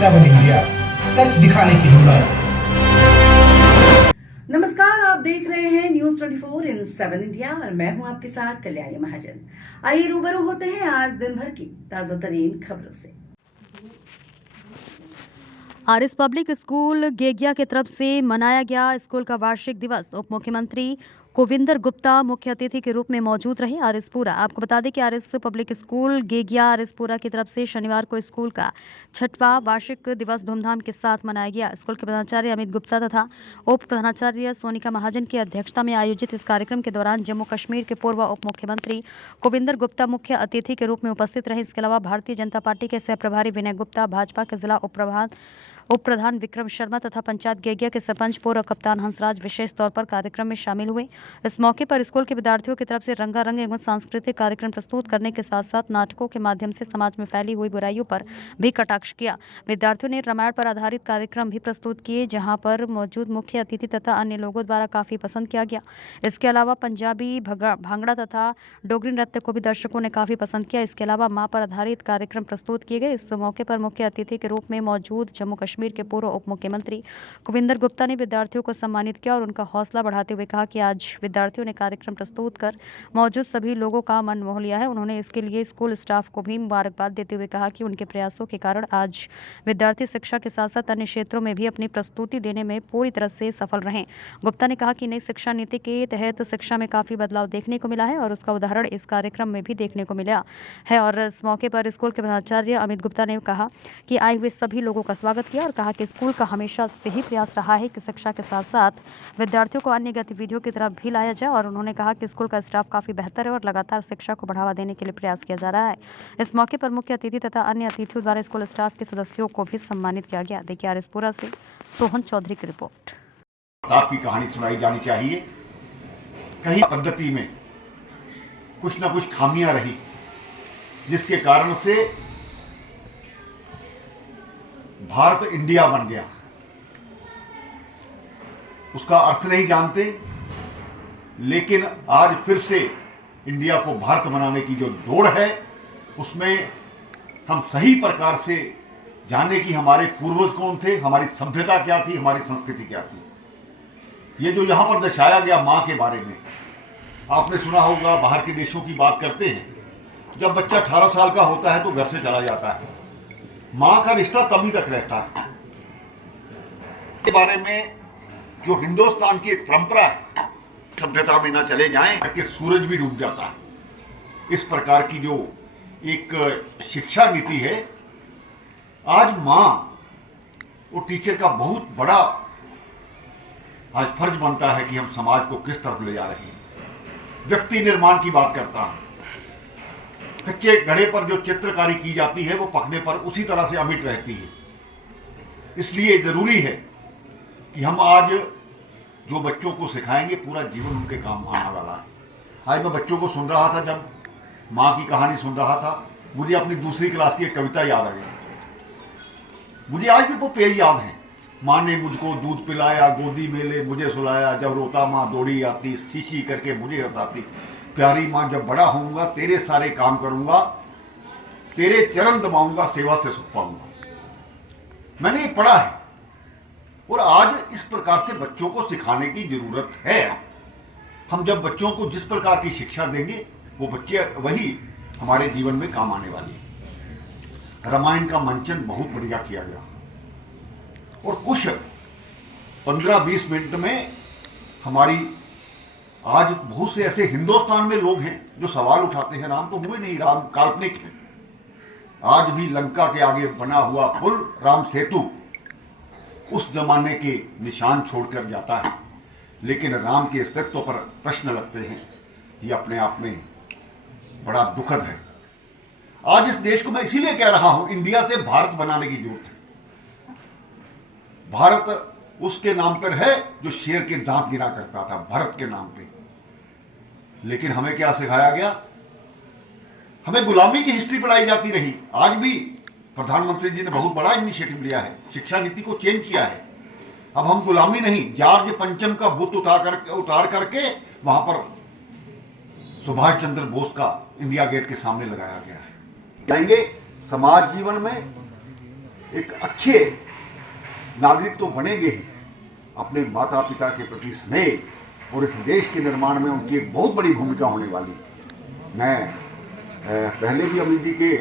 7 India, सच दिखाने की हिम्मत। नमस्कार, आप देख रहे हैं न्यूज 24 इन 7 इंडिया और मैं हूं आपके साथ कल्याणी महाजन। आइए रूबरू होते हैं आज दिन भर की ताजा तरीन खबरों से। आरएस पब्लिक स्कूल गेगिया की तरफ से मनाया गया स्कूल का वार्षिक दिवस। उप मुख्यमंत्री कोविंदर गुप्ता मुख्य अतिथि के रूप में मौजूद रहे। आरएसपुरा, आपको बता दें कि आरएस पब्लिक स्कूल गेगिया आरएसपुरा की तरफ से शनिवार को स्कूल का 6वां वार्षिक दिवस धूमधाम के साथ मनाया गया। स्कूल के प्रधानाचार्य अमित गुप्ता तथा उप प्रधानाचार्य सोनिका महाजन की अध्यक्षता में आयोजित इस कार्यक्रम के दौरान जम्मू कश्मीर के पूर्व उप मुख्यमंत्री कोविंदर गुप्ता मुख्य अतिथि के रूप में उपस्थित रहे। इसके अलावा भारतीय जनता पार्टी के सह प्रभारी विनय गुप्ता, भाजपा के जिला उप प्रधान विक्रम शर्मा तथा पंचायत गेगिया के सरपंच पूर्व कप्तान हंसराज विशेष तौर पर कार्यक्रम में शामिल हुए। इस मौके पर स्कूल के विद्यार्थियों की तरफ से रंगारंग एवं सांस्कृतिक कार्यक्रम प्रस्तुत करने के साथ साथ नाटकों के माध्यम से समाज में फैली हुई बुराइयों पर भी कटाक्ष किया। विद्यार्थियों ने रामायण पर आधारित कार्यक्रम भी प्रस्तुत किए, जहाँ पर मौजूद मुख्य अतिथि तथा अन्य लोगों द्वारा काफी पसंद किया गया। इसके अलावा पंजाबी, भांगड़ा तथा डोगरी नृत्य को भी दर्शकों ने काफी पसंद किया। इसके अलावा मां पर आधारित कार्यक्रम प्रस्तुत किए गए। इस मौके पर मुख्य अतिथि के रूप में मौजूद जम्मू कश्मीर के पूर्व उप मुख्यमंत्री कोविंदर गुप्ता ने विद्यार्थियों को सम्मानित किया और उनका हौसला बढ़ाते हुए कहा कि आज विद्यार्थियों ने कार्यक्रम प्रस्तुत कर मौजूद सभी लोगों का मन मोह लिया है। उन्होंने इसके लिए स्कूल स्टाफ को भी मुबारकबाद देते हुए कहा कि उनके प्रयासों के कारण आज विद्यार्थी शिक्षा के साथ साथ अन्य क्षेत्रों में भी अपनी प्रस्तुति देने में पूरी तरह से सफल रहे। गुप्ता ने कहा कि नई शिक्षा नीति के तहत शिक्षा में काफी बदलाव देखने को मिला है और उसका उदाहरण इस कार्यक्रम में भी देखने को मिला है। और इस मौके पर स्कूल के प्रधानाचार्य अमित गुप्ता ने कहा कि आए हुए सभी लोगों का स्वागत किया और कहा कि स्कूल का हमेशा से ही प्रयास रहा है कि शिक्षा के साथ साथ विद्यार्थियों को अन्य गतिविधियों की तरफ भी लाया जाए। और उन्होंने कहा कि स्कूल का स्टाफ काफी बेहतर है और लगातार शिक्षा को बढ़ावा देने के लिए प्रयास किया जा रहा है। इस मौके पर मुख्य अतिथि तथा अन्य अतिथियों द्वारा स्कूल स्टाफ के सदस्यों को भी सम्मानित किया गया। देखिए आरएसपुरा से सोहन चौधरी की रिपोर्ट। आपकी कहानी सुनाई जानी चाहिए। कहीं पद्धति में कुछ ना कुछ खामियां रही, जिसके कारण से भारत इंडिया बन गया। उसका अर्थ नहीं जानते, लेकिन आज फिर से इंडिया को भारत बनाने की जो दौड़ है, उसमें हम सही प्रकार से जाने कि हमारे पूर्वज कौन थे, हमारी सभ्यता क्या थी, हमारी संस्कृति क्या थी। ये जो यहाँ पर दर्शाया गया माँ के बारे में, आपने सुना होगा, बाहर के देशों की बात करते हैं, जब बच्चा 18 साल का होता है तो घर से चला जाता है, माँ का रिश्ता तभी तक रहता है। के बारे में जो हिंदुस्तान की एक परंपरा है, सभ्यता में ना चले जाएं कि सूरज भी डूब जाता है, इस प्रकार की जो एक शिक्षा नीति है, आज माँ और टीचर का बहुत बड़ा आज फर्ज बनता है कि हम समाज को किस तरफ ले जा रहे हैं। व्यक्ति निर्माण की बात करता है, कच्चे घड़े पर जो चित्रकारी की जाती है वो पकने पर उसी तरह से अमिट रहती है। इसलिए जरूरी है कि हम आज जो बच्चों को सिखाएंगे पूरा जीवन उनके काम आने वाला है। आज मैं बच्चों को सुन रहा था, जब माँ की कहानी सुन रहा था, मुझे अपनी दूसरी क्लास की एक कविता याद आ गई। मुझे आज भी वो पेज याद है। माँ ने मुझको दूध पिलाया, गोदी में ले मुझे सुलाया, जब रोता माँ दौड़ी आती, शीशी करके मुझे हंसाती। प्यारी माँ, जब बड़ा होऊंगा तेरे सारे काम करूंगा, तेरे चरण दबाऊंगा, सेवा से सुख पाऊंगा। मैंने ये पढ़ा है और आज इस प्रकार से बच्चों को सिखाने की जरूरत है। हम जब बच्चों को जिस प्रकार की शिक्षा देंगे, वो बच्चे वही हमारे जीवन में काम आने वाली है। रामायण का मंचन बहुत बढ़िया किया गया और कुछ 15-20 मिनट में हमारी आज बहुत से ऐसे हिंदुस्तान में लोग हैं जो सवाल उठाते हैं, राम तो हुए नहीं, राम काल्पनिक है। आज भी लंका के आगे बना हुआ पुल राम सेतु उस जमाने के निशान छोड़कर जाता है, लेकिन राम के अस्तित्व पर प्रश्न लगते हैं। ये अपने आप में बड़ा दुखद है। आज इस देश को मैं इसीलिए कह रहा हूं, इंडिया से भारत बनाने की जरूरत है। भारत उसके नाम पर है जो शेर के दांत गिरा करता था, भरत के नाम पे। लेकिन हमें क्या सिखाया गया? हमें गुलामी की हिस्ट्री पढ़ाई जाती रही। आज भी प्रधानमंत्री जी ने बहुत बड़ा इनिशिएटिव लिया है, शिक्षा नीति को चेंज किया है। अब हम गुलामी नहीं, जॉर्ज पंचम का बुत उतार करके वहां पर सुभाष चंद्र बोस का इंडिया गेट के सामने लगाया गया है। जाएंगे समाज जीवन में एक अच्छे नागरिक तो बनेंगे ही, अपने माता पिता के प्रति स्नेह और इस देश के निर्माण में उनकी एक बहुत बड़ी भूमिका होने वाली है। मैं पहले भी अमित जी के